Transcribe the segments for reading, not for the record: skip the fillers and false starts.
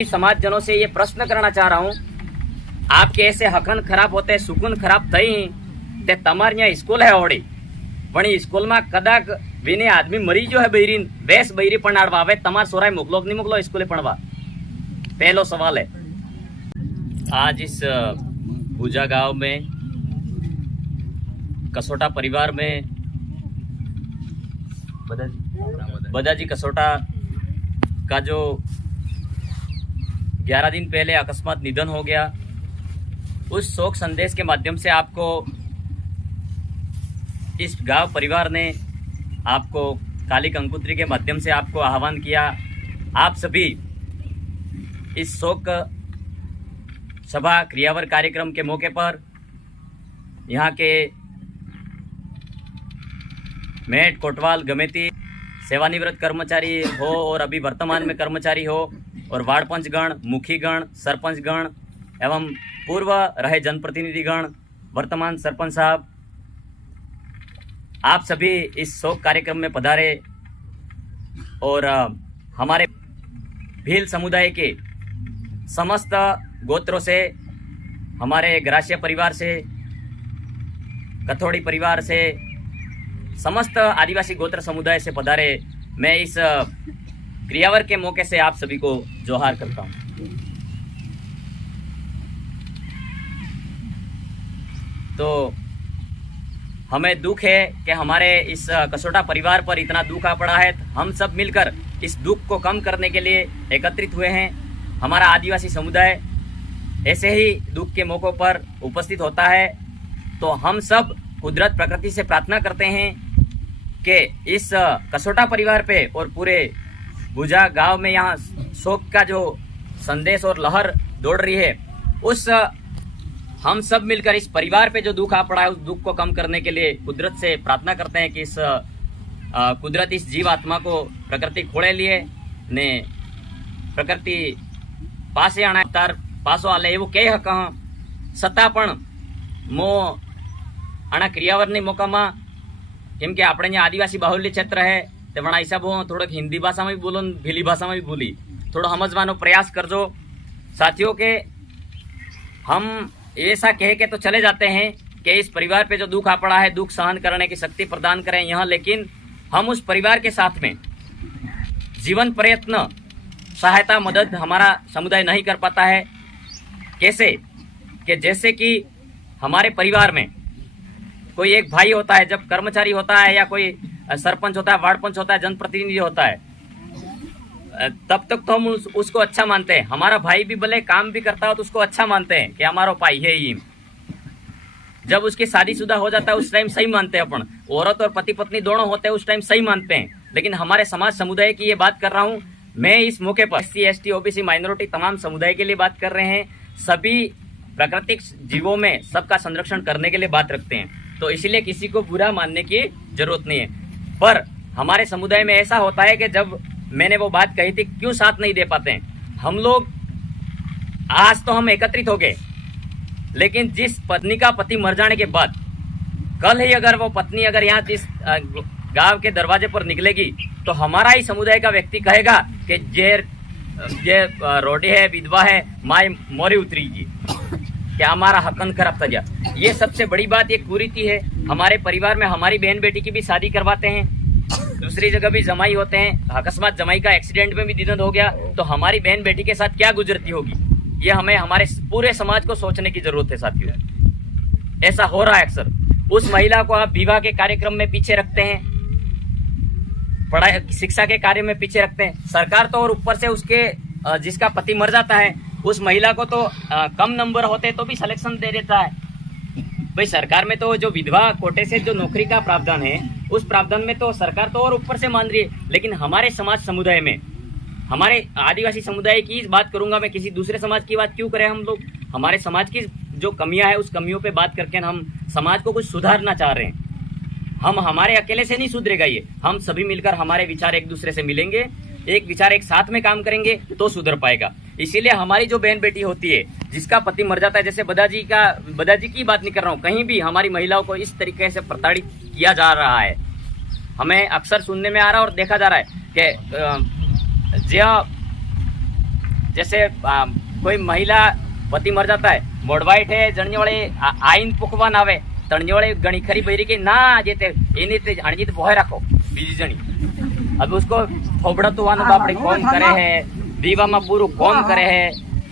समाजजनों से ये प्रश्न करना चाह रहा हूँ, आपके ऐसे हकन खराब होते सुकून खराब થઈ તે તમારે ત્યાં સ્કૂલ હે હોડી પણ એ સ્કૂલમાં કદાચ વિને આદમી મરી ગયો હે બૈરી બેસ બૈરી પણાડવા હવે તમારા સોરાય મોકલો કે નહીં મોકલો સ્કૂલે પણવા। पहलो सवाल है, आज इस भूजा गांव में कसोटा परिवार में बदाजी कसोटा का जो 11 दिन पहले अकस्मात निधन हो गया, उस शोक संदेश के माध्यम से आपको इस गांव परिवार ने आपको काली कंकुत्री के माध्यम से आपको आह्वान किया। आप सभी इस शोक सभा क्रियावर कार्यक्रम के मौके पर यहाँ के मेट कोटवाल गमेती सेवानिवृत्त कर्मचारी हो और अभी वर्तमान में कर्मचारी हो और वार्ड पंचगण, मुखीगण, सरपंचगण एवं पूर्व रहे जनप्रतिनिधिगण, वर्तमान सरपंच साहब, आप सभी इस शोक कार्यक्रम में पधारे और हमारे भील समुदाय के समस्त गोत्रों से, हमारे ग्रास्य परिवार से, कथोड़ी परिवार से, समस्त आदिवासी गोत्र समुदाय से पधारे। मैं इस क्रियावर के मौके से आप सभी को जोहार करता हूँ। तो हमें दुख है कि हमारे इस कसोटा परिवार पर इतना दुख आ पड़ा है। हम सब मिलकर इस दुख को कम करने के लिए एकत्रित हुए हैं। हमारा आदिवासी समुदाय ऐसे ही दुख के मौकों पर उपस्थित होता है, तो हम सब कुदरत प्रकृति से प्रार्थना करते हैं कि इस कसोटा परिवार पे और पूरे भूजा गांव में यहाँ शोक का जो संदेश और लहर दौड़ रही है, उस हम सब मिलकर इस परिवार पे जो दुख आ पड़ा है उस दुख को कम करने के लिए कुदरत से प्रार्थना करते हैं कि इस कुदरत इस जीव आत्मा को प्रकृति खोड़े लिए ने प्रकृति पासे आना तार पासो आले एवं कई हक सत्ता पण मो आना क्रियावरनी मोकामा केम के आपणे अहींया आदिवासी बाहुल्य क्षेत्र है ते वणा हिसाबो थोड़क हिंदी भाषा में भी बोलो भीली भाषा में भी बोली थोड़ा समझवानो प्रयास करजो साथियों के। हम ऐसा कह के तो चले जाते हैं कि इस परिवार पे जो दुख आ पड़ा है दुख सहन करने की शक्ति प्रदान करें यहाँ, लेकिन हम उस परिवार के साथ में जीवन प्रयत्न सहायता मदद हमारा समुदाय नहीं कर पाता है। कैसे कि जैसे कि हमारे परिवार में कोई एक भाई होता है, जब कर्मचारी होता है या कोई सरपंच होता है, वार्ड पंच होता है, जनप्रतिनिधि होता है, तब तक तो हम उसको अच्छा मानते हैं। हमारा भाई भी भले काम भी करता हो तो उसको अच्छा मानते हैं कि हमारा भाई है ही। जब उसकी शादीशुदा हो जाता है उस टाइम सही मानते हैं अपन, औरत और पति पत्नी दोनों होते हैं उस टाइम सही मानते हैं। लेकिन हमारे समाज समुदाय की ये बात कर रहा हूँ मैं इस मौके पर, SC ST OBC माइनॉरिटी तमाम समुदाय के लिए बात कर रहे हैं। सभी प्राकृतिक जीवों में सबका संरक्षण करने के लिए बात रखते हैं, तो इसलिए किसी को बुरा मानने की जरूरत नहीं है। पर हमारे समुदाय में ऐसा होता है कि जब मैंने वो बात कही थी क्यों साथ नहीं दे पाते हैं हम लोग, आज तो हम एकत्रित हो गए, लेकिन जिस पत्नी का पति मर जाने के बाद कल ही अगर वो पत्नी अगर यहाँ जिस गांव के दरवाजे पर निकलेगी तो हमारा ही समुदाय का व्यक्ति कहेगा कि जे रोटी है विधवा है माई मोरी उतरीगी, क्या हमारा हकन खराब था जा। ये सबसे बड़ी बात एक कुरीति है। हमारे परिवार में हमारी बहन बेटी की भी शादी करवाते हैं, दूसरी जगह भी जमाई होते हैं, अकस्मात जमाई का एक्सीडेंट में भी निधन हो गया तो हमारी बहन बेटी के साथ क्या गुजरती होगी, ये हमें हमारे पूरे समाज को सोचने की जरूरत है। साथियों, ऐसा हो रहा है अक्सर। उस महिला को आप विवाह के कार्यक्रम में पीछे रखते हैं, पढ़ाई शिक्षा के कार्य में पीछे रखते हैं। सरकार तो और ऊपर से उसके जिसका पति मर जाता है उस महिला को तो कम नंबर होते तो भी सिलेक्शन दे देता है। भाई सरकार में तो जो विधवा कोटे से जो नौकरी का प्रावधान है उस प्रावधान में तो सरकार तो और ऊपर से मान रही है, लेकिन हमारे समाज समुदाय में, हमारे आदिवासी समुदाय की बात करूंगा मैं, किसी दूसरे समाज की बात क्यों करें हम लोग। हमारे समाज की जो कमियां है उस कमियों पे बात करके हम समाज को कुछ सुधारना चाह रहे हैं। हम हमारे अकेले से नहीं सुधरेगा ये, हम सभी मिलकर हमारे विचार एक दूसरे से मिलेंगे, एक विचार एक साथ में काम करेंगे तो सुधर पाएगा। इसीलिए हमारी जो बहन बेटी होती है जिसका पति मर जाता है, जैसे बदाजी की बात नहीं कर रहा हूँ, कहीं भी हमारी महिलाओं को इस तरीके से प्रताड़ित किया जा रहा है। हमें अक्सर सुनने में आ रहा है और देखा जा रहा है कि जैसे कोई महिला पति मर जाता है, मोड़वाइट है जणने वाले आईन पुखवा ना आवे तणने वाले गणी खरी बैरी के ना जेते एनी ते अणजी तो बोहे रखो बीजी जणी। अब उसको फोबड़तो वानो बापड़ी कौन करे है, विवाह में पूरू कौन करे है,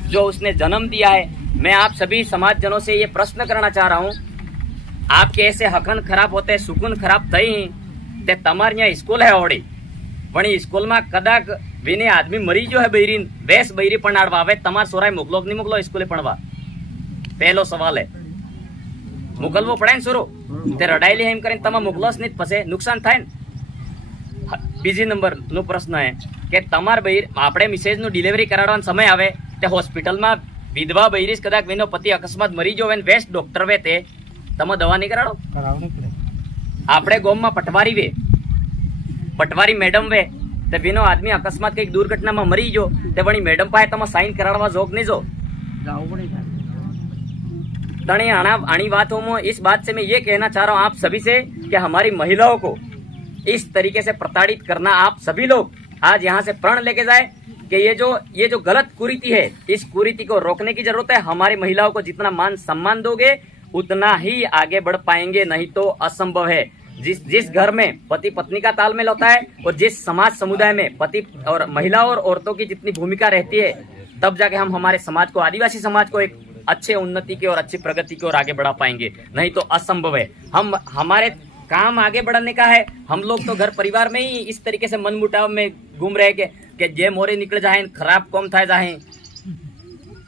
जो उसने जन्म दिया है। मैं आप सभी समाज जनों से ये प्रश्न करना चाह रहा हूँ, आपके ऐसे हकन खराब होते, सुकून खराब थई ते तमार यहाँ स्कूल है ओड़ी पण स्कूल में कदाक विने आदमी मरी जो है बैरीन बेस बैरी पणाड़वा आवे, तमार सोराय मोकलो नहीं मोकलो स्कूले पणवा? पहलो सवाल है, मोकलवो पड़े ने सोरो ते रडायली हेम करीने तमा मोकलोस नहीं पछे नुकसान थाय ने। बीजी नंबर नो प्रश्न है कि तमार बैर आपणे मिसेज नु डिलीवरी कराडવાનો समय आवे ते होस्पिटल में विधवा बैरीस कदाक विनो पति अकस्मात मरी जो वेन वेस्ट डॉक्टर वे ते तमे दवा नहीं कराड़ो? आपणे गाम में पटवारी मैडम वे ते विनो आदमी अकस्मात कई दुर्घटना में मरी जो ते वणी मैडम पाए तमे साइन कराड़वा जोग नहीं जो? तणे आनी बातों में इस बात से मैं ये कहना चाह रहा हूँ आप सभी से कि हमारी महिलाओं को इस तरीके से प्रताड़ित करना, आप सभी लोग आज यहाँ से प्रण लेके जाए कि ये जो गलत कुरीति है, इस कुरीति को रोकने की जरूरत है। हमारी महिलाओं को जितना मान सम्मान दोगे उतना ही आगे बढ़ पाएंगे, नहीं तो असंभव है। जिस घर में पति पत्नी का तालमेल होता है और जिस समाज समुदाय में पति और महिलाओं और औरतों की जितनी भूमिका रहती है, तब जाके हम हमारे समाज को, आदिवासी समाज को एक अच्छे उन्नति की और अच्छी प्रगति की ओर आगे बढ़ा पाएंगे, नहीं तो असंभव है। हमारे काम आगे बढ़ाने का है, हम लोग तो घर परिवार में ही इस तरीके से मनमुटाव में घूम रहे कि जे मोरे निकल जाए, खराब कौम था जाए,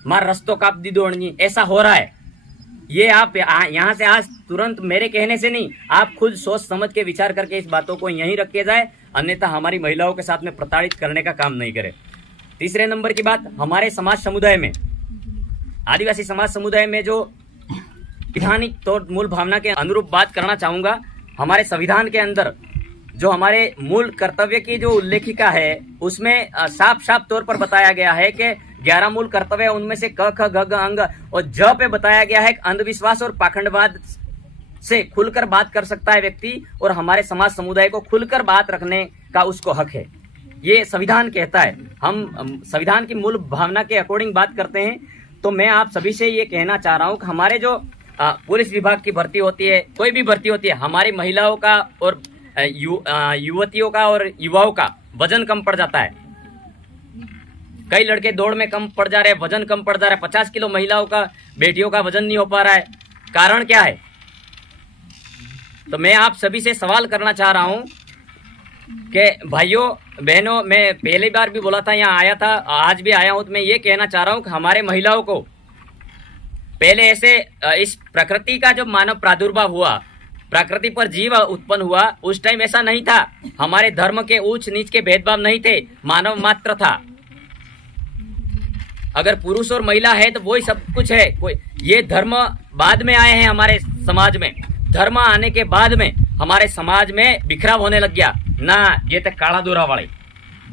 मार रस्तो काप दी दौड़नी, ऐसा हो रहा है। ये आप यहाँ से आज तुरंत मेरे कहने से नहीं, आप खुद सोच समझ के विचार करके इस बातों को यहीं रखे जाए, अन्यथा हमारी महिलाओं के साथ में प्रताड़ित करने का काम नहीं करे। तीसरे नंबर की बात, हमारे समाज समुदाय में, आदिवासी समाज समुदाय में जो वैधानिक तौर मूल भावना के अनुरूप बात करना चाहूंगा, हमारे संविधान के अंदर जो हमारे मूल कर्तव्य की जो उल्लेखिका है उसमें साफ साफ तौर पर बताया गया है कि 11 मूल कर्तव्य, उनमें से क ख ग घ अंग और ज पे बताया गया है कि अंधविश्वास और पाखंडवाद से खुलकर बात कर सकता है व्यक्ति, और हमारे समाज समुदाय को खुलकर बात रखने का उसको हक है। ये संविधान कहता है। हम संविधान की मूल भावना के अकॉर्डिंग बात करते हैं। तो मैं आप सभी से ये कहना चाह रहा हूँ कि हमारे जो पुलिस विभाग की भर्ती होती है, कोई भी भर्ती होती है, हमारी महिलाओं का और युवतियों का और युवाओं का वजन कम पड़ जाता है। कई लड़के दौड़ में कम पड़ जा रहे हैं, वजन कम पड़ जा रहा है। 50 किलो महिलाओं का, बेटियों का वजन नहीं हो पा रहा है। कारण क्या है? तो मैं आप सभी से सवाल करना चाह रहा हूं कि भाइयों बहनों, मैं पहली बार भी बोला था, यहाँ आया था, आज भी आया हूं, तो मैं ये कहना चाह रहा हूं कि हमारे महिलाओं को पहले ऐसे इस प्रकृति का जो मानव प्रादुर्भाव हुआ, प्रकृति पर जीव उत्पन्न हुआ, उस टाइम ऐसा नहीं था। हमारे धर्म के ऊंच नीच के भेदभाव नहीं थे, मानव मात्र था। अगर पुरुष और महिला है तो वही सब कुछ है। कोई ये धर्म बाद में आए हैं हमारे समाज में। धर्म आने के बाद में हमारे समाज में बिखराव होने लग गया। ना ये ते काला दोरा वाले,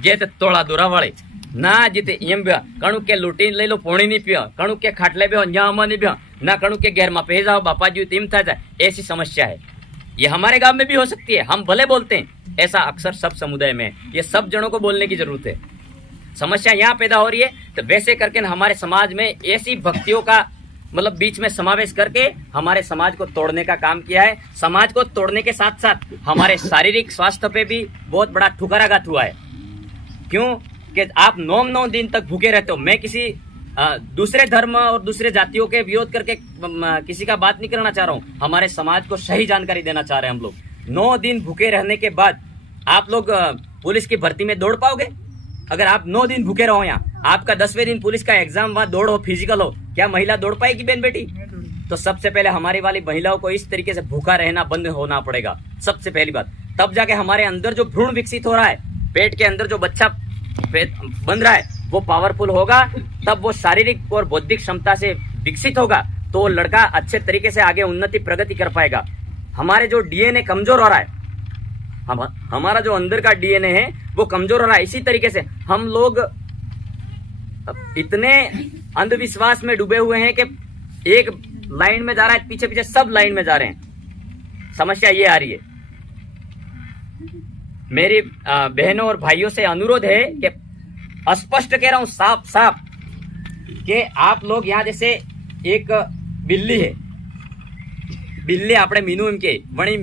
ये ते तोड़ा दोरा वाले, ना जीते एम भी कणु के लूटी ले लो पोणी नहीं पिया, कणु के खाटले भी अमा नहीं पिया, ना कणु के गैर में पे जाओ बापा जी तीम था जाए। ऐसी समस्या है। ये हमारे गांव में भी हो सकती है। हम भले बोलते हैं, ऐसा अक्सर सब समुदाय में। ये सब जनों को बोलने की जरूरत है। समस्या यहाँ पैदा हो रही है, तो वैसे करके हमारे समाज में ऐसी भक्तियों का मतलब बीच में समावेश करके हमारे समाज को तोड़ने का काम किया है। समाज को तोड़ने के साथ साथ हमारे शारीरिक स्वास्थ्य पे भी बहुत बड़ा ठुकराघात हुआ है। क्यों कि आप 9 दिन तक भूखे रहते हो। मैं किसी दूसरे धर्म और दूसरे जातियों के विरोध करके किसी का बात नहीं करना चाह रहा हूँ। हमारे समाज को सही जानकारी देना चाह रहे हैं हम लोग। 9 दिन भूखे रहने के बाद आप लोग पुलिस की भर्ती में दौड़ पाओगे? अगर आप 9 दिन भूखे रहो, यहाँ आपका 10वें दिन पुलिस का एग्जाम, वहां दौड़ हो, फिजिकल हो, क्या महिला दौड़ पाएगी बहन बेटी? तो सबसे पहले हमारी वाली महिलाओं को इस तरीके से भूखा रहना बंद होना पड़ेगा, सबसे पहली बात। तब जाके हमारे अंदर जो भ्रूण विकसित हो रहा है, पेट के अंदर जो बच्चा बन रहा है, वो पावरफुल होगा। तब वो शारीरिक और बौद्धिक क्षमता से विकसित होगा, तो वो लड़का अच्छे तरीके से आगे उन्नति प्रगति कर पाएगा। हमारे जो डीएनए कमजोर हो रहा है, हमारा जो अंदर का डीएनए है वो कमजोर हो रहा है। इसी तरीके से हम लोग इतने अंधविश्वास में डूबे हुए हैं कि एक लाइन में जा रहा है, पीछे पीछे सब लाइन में जा रहे हैं। समस्या ये आ रही है। मेरी बहनों और भाइयों से अनुरोध है कि स्पष्ट कह रहा हूं, साफ साफ, कि आप लोग यहाँ जैसे एक बिल्ली है, बिल्ली આપણે મીનું એમ કે વણી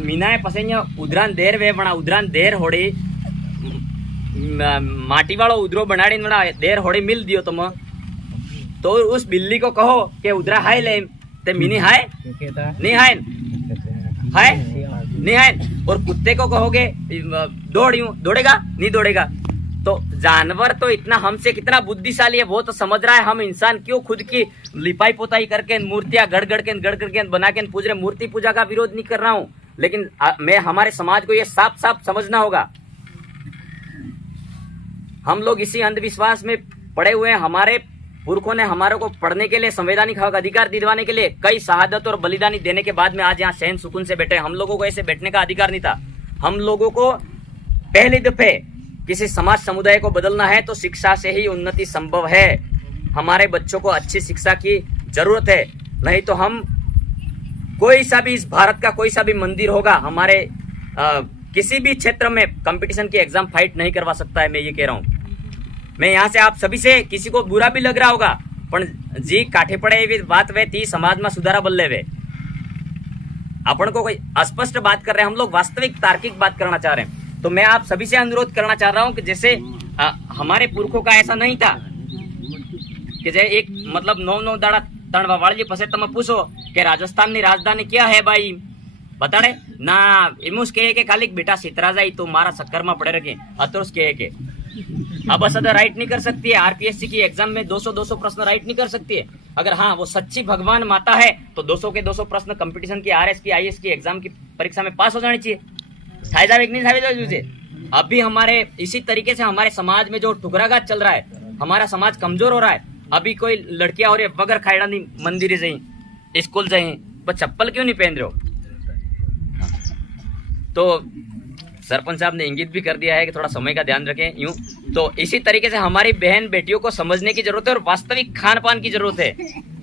મીનાએ પછી અહીંયા ઉધરાન દેર વે વણા ઉધરાન દેર હોડી माटी वालों उधरो बनाड़ी देर होड़ी मिल दियो तुम तो उस बिल्ली को कहो कि उधरा हाय ले ते मिनी हाय नहीं हाय हाय नहीं हाय और कुत्ते को कहोगे दौड़ियो दौड़ेगा नहीं दौड़ेगा। तो जानवर तो इतना हमसे कितना बुद्धिशाली है वो तो समझ रहा है। हम इंसान क्यों खुद की लिपाई पोताई करके मूर्तियां गढ़ गढ़ के बना के पूज रहे। मूर्ति पूजा का विरोध नहीं कर रहा हूँ, लेकिन मैं हमारे समाज को ये साफ साफ समझना होगा। हम लोग इसी अंधविश्वास में पड़े हुए हैं। हमारे पुरखों ने हमारे को पढ़ने के लिए, संवैधानिक हक अधिकार दिलवाने के लिए कई शहादत और बलिदानी देने के बाद में आज यहाँ शहन सुकून से बैठे। हम लोगों को ऐसे बैठने का अधिकार नहीं था। हम लोगों को पहली दफे किसी समाज समुदाय को बदलना है तो शिक्षा से ही उन्नति संभव है। हमारे बच्चों को अच्छी शिक्षा की जरूरत है, नहीं तो हम कोई सा भी इस भारत का कोई सा भी मंदिर होगा हमारे किसी भी क्षेत्र में कंपटीशन की एग्जाम फाइट नहीं करवा सकता है। मैं ये कह रहा हूँ। मैं यहाँ से आप सभी से, किसी को बुरा भी लग रहा होगा पण जी काठे पड़े एवी बात वे थी समाज में सुधारा बल्ले वे। अपन को कोई अस्पष्ट बात कर रहे हैं, हम लोग वास्तविक तार्किक बात करना चाह रहे हैं। तो मैं आप सभी से अनुरोध करना चाह रहा हूँ कि जैसे हमारे पुरखों का ऐसा नहीं था कि जैसे एक मतलब 9 दाड़ा तणवा वाली पसे तमे पूछो कि राजस्थान की राजधानी क्या है भाई बताड़े ना इमुस के खाली बेटा सितरा जाई तो मारा चक्कर में पड़े रखे अतुर्स के अब असद राइट नहीं कर सकती है। आरपीएससी की एग्जाम में 200 प्रश्न राइट नहीं कर सकती है। अगर हाँ वो सच्ची भगवान माता है तो 200 के 200 प्रश्न कंपटीशन की, आरएस की, आईएएस की एग्जाम की परीक्षा में पास हो जानी चाहिए। फायदा नहीं फायदा। अभी हमारे इसी तरीके से हमारे समाज में जो ठुकराघात चल रहा है, हमारा समाज कमजोर हो रहा है। अभी कोई लड़कियां हो रही बगर खायड़ा नहीं मंदिर जाई स्कूल जाई पर चप्पल क्यों नहीं पहन रहे हो। तो सरपंच साहब ने इंगित भी कर दिया है कि थोड़ा समय का ध्यान रखें। यूं तो इसी तरीके से हमारी बहन बेटियों को समझने की जरूरत है और वास्तविक खान पान की जरूरत है,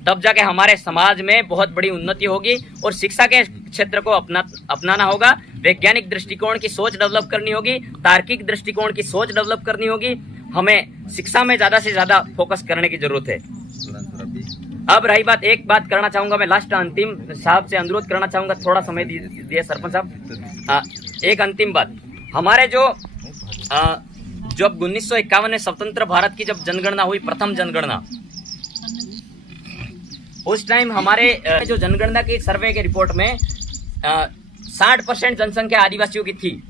तब जाके हमारे समाज में बहुत बड़ी उन्नति होगी। और शिक्षा के क्षेत्र को अपनाना होगा, वैज्ञानिक दृष्टिकोण की सोच डेवलप करनी होगी, तार्किक दृष्टिकोण की सोच डेवलप करनी होगी। हमें शिक्षा में ज्यादा से ज्यादा फोकस करने की जरूरत है। अब रही बात, एक बात करना चाहूंगा मैं, लास्ट अंतिम साहब से अनुरोध करना चाहूंगा, थोड़ा समय दिए सरपंच साहब। एक अंतिम बात, हमारे जो 1951 में स्वतंत्र भारत की जब जनगणना हुई, प्रथम जनगणना, उस टाइम हमारे जो जनगणना की सर्वे के रिपोर्ट में 60% जनसंख्या आदिवासियों की थी।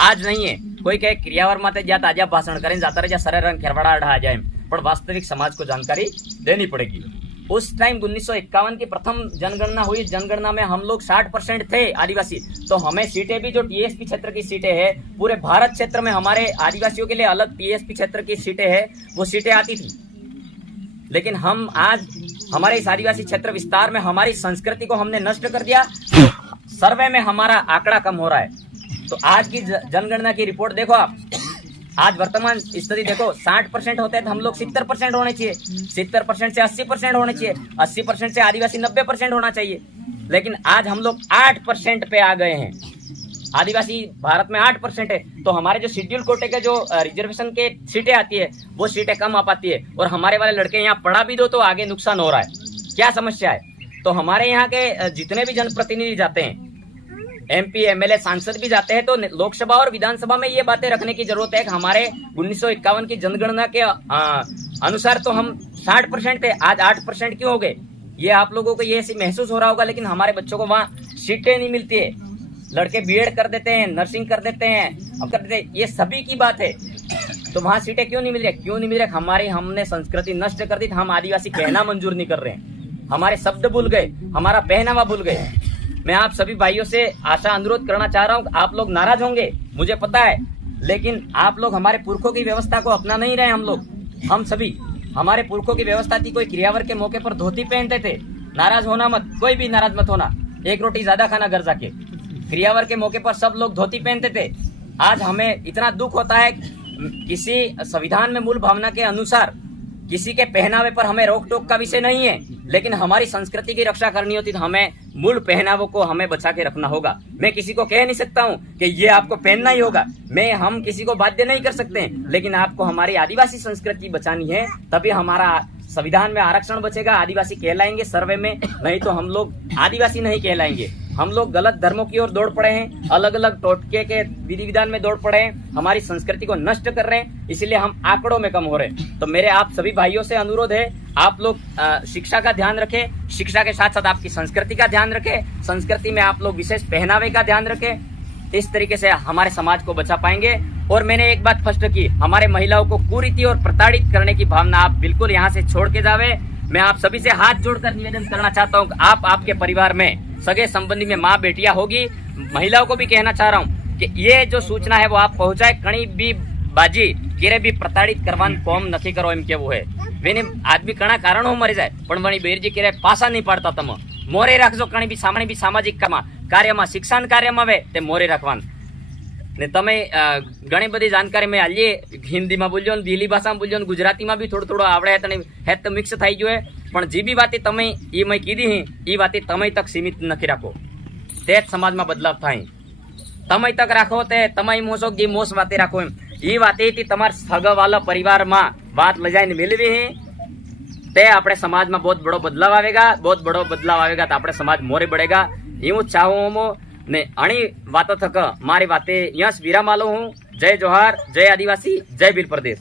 आज नहीं है। कोई कहे क्रियावर माते जात आजा भाषण करें जाता रहे सरे रंग खेरवाड़ा ढा जाए, पर वास्तविक समाज को जानकारी देनी पड़ेगी। उस टाइम 1951 की प्रथम जनगणना हुई, जनगणना में हम लोग 60% थे आदिवासी। तो हमें सीटें भी जो टीएसपी क्षेत्र की सीटें हैं, पूरे भारत क्षेत्र में हमारे आदिवासियों के लिए अलग टीएसपी क्षेत्र की सीटें हैं, वो सीटें आती थी। लेकिन हम आज हमारे इस आदिवासी क्षेत्र विस्तार में हमारी संस्कृति को हमने नष्ट कर दिया। सर्वे में हमारा आंकड़ा कम हो रहा है। तो आज की जनगणना की रिपोर्ट देखो आप, आज वर्तमान स्थिति देखो, 60% होते हैं तो हम लोग 70% होने चाहिए, 70% से 80% होने चाहिए, 80% से आदिवासी 90% होना चाहिए। लेकिन आज हम लोग 8% पे आ गए हैं। आदिवासी भारत में 8% है। तो हमारे जो शेड्यूल कोटे के जो रिजर्वेशन के सीटें आती है वो सीटें कम आ पाती है। और हमारे वाले लड़के यहाँ पढ़ा भी दो तो आगे नुकसान हो रहा है। क्या समस्या है? तो हमारे यहाँ के जितने भी जनप्रतिनिधि जाते हैं, एमपी एमएलए सांसद भी जाते हैं, तो लोकसभा और विधानसभा में ये बातें रखने की जरूरत है कि हमारे 1951 की जनगणना के अनुसार तो हम 60% थे, आज 8% क्यों हो गए? ये आप लोगों को ये ऐसे महसूस हो रहा होगा, लेकिन हमारे बच्चों को वहाँ सीटें नहीं मिलती है। लड़के बीएड कर देते हैं, नर्सिंग कर देते हैं, अब कर देते हैं, ये सभी की बात है। तो वहाँ सीटें क्यों नहीं मिल रही? क्यों नहीं मिल रही? हमने संस्कृति नष्ट कर दी। हम आदिवासी कहना मंजूर नहीं कर रहे हैं, हमारे शब्द भूल गए, हमारा पहनावा भूल गए। मैं आप सभी भाइयों से आशा अनुरोध करना चाह रहा हूँ, आप लोग नाराज होंगे मुझे पता है, लेकिन आप लोग हमारे पुरखों की व्यवस्था को अपना नहीं रहे। हम सभी हमारे पुरखों की व्यवस्था थी, कोई क्रियावर के मौके पर धोती पहनते थे। नाराज होना मत, कोई भी नाराज मत होना, एक रोटी ज्यादा खाना घर जाके। क्रियावर के मौके पर सब लोग धोती पहनते थे। आज हमें इतना दुख होता है, किसी संविधान में मूल भावना के अनुसार किसी के पहनावे पर हमें रोक टोक का विषय नहीं है। लेकिन हमारी संस्कृति की रक्षा करनी होती तो हमें मूल पहनावों को हमें बचा के रखना होगा। मैं किसी को कह नहीं सकता हूँ कि ये आपको पहनना ही होगा, हम किसी को बाध्य नहीं कर सकते, लेकिन आपको हमारी आदिवासी संस्कृति बचानी है, तभी हमारा संविधान में आरक्षण बचेगा, आदिवासी कहलाएंगे सर्वे में, नहीं तो हम लोग आदिवासी नहीं कहलाएंगे। हम लोग गलत धर्मों की ओर दौड़ पड़े हैं, अलग अलग टोटके के विधि विधान में दौड़ पड़े हैं, हमारी संस्कृति को नष्ट कर रहे हैं, इसलिए हम आंकड़ों में कम हो रहे हैं। तो मेरे आप सभी भाइयों से अनुरोध है, आप लोग शिक्षा का ध्यान रखें, शिक्षा के साथ साथ आपकी संस्कृति का ध्यान रखें, संस्कृति में आप लोग विशेष पहनावे का ध्यान रखें। इस तरीके से हमारे समाज को बचा पाएंगे। और मैंने एक बात स्पष्ट की, हमारे महिलाओं को कुरीति और प्रताड़ित करने की भावना आप बिल्कुल यहाँ से छोड़ के जावे। मैं आप सभी से हाथ जोड़कर निवेदन करना चाहता हूँ, आप आपके परिवार में सगे संबंधी में माँ बेटियां होगी, महिलाओं को भी कहना चाह रहा हूँ कि ये जो सूचना है वो आप पहुंचाए। कहीं भी बाजी केरे भी प्रताड़ित करवान कोम नक्की करो एम केवू है। वेने आदमी घणा कारणों मरी जाए पण वणी बेरजी केरे पासा नहीं पाड़ता, तम मोरे राखजो। कणी भी सामाजिक कार्यમાં શિક્ષણ કાર્યમાં આવે તે મોરે રાખવાનું ને તમે ઘણી બધી જાણકારી મેં આલીએ, હિન્દીમાં બોલ્યો ને દિલ્હી ભાષામાં બોલ્યો ને ગુજરાતીમાં બી થોડું થોડું આવડે તને હે તો મિક્સ થઈ ગયો પણ જે બી વાતે તમે એ મેં કીધી એ વાતે તમે તક સીમિત નથી રાખો, તે જ સમાજમાં બદલાવ થાય। તમે તક રાખો તે તમે મોસો જે મોસ વાતે રાખો એમ એ વાતેથી તમારા સગાવાલા પરિવારમાં વાત લઈ જાય ને મેળવી તે આપણે સમાજમાં बहुत बड़ो बदलाव आवेगा तो આપણે समाज मोरे बढ़ेगा। यूं चाहूँ ने अणी बातों तक मारी बातें यश विराम आलो हूँ। जय जोहार, जय आदिवासी, जय बीर प्रदेश।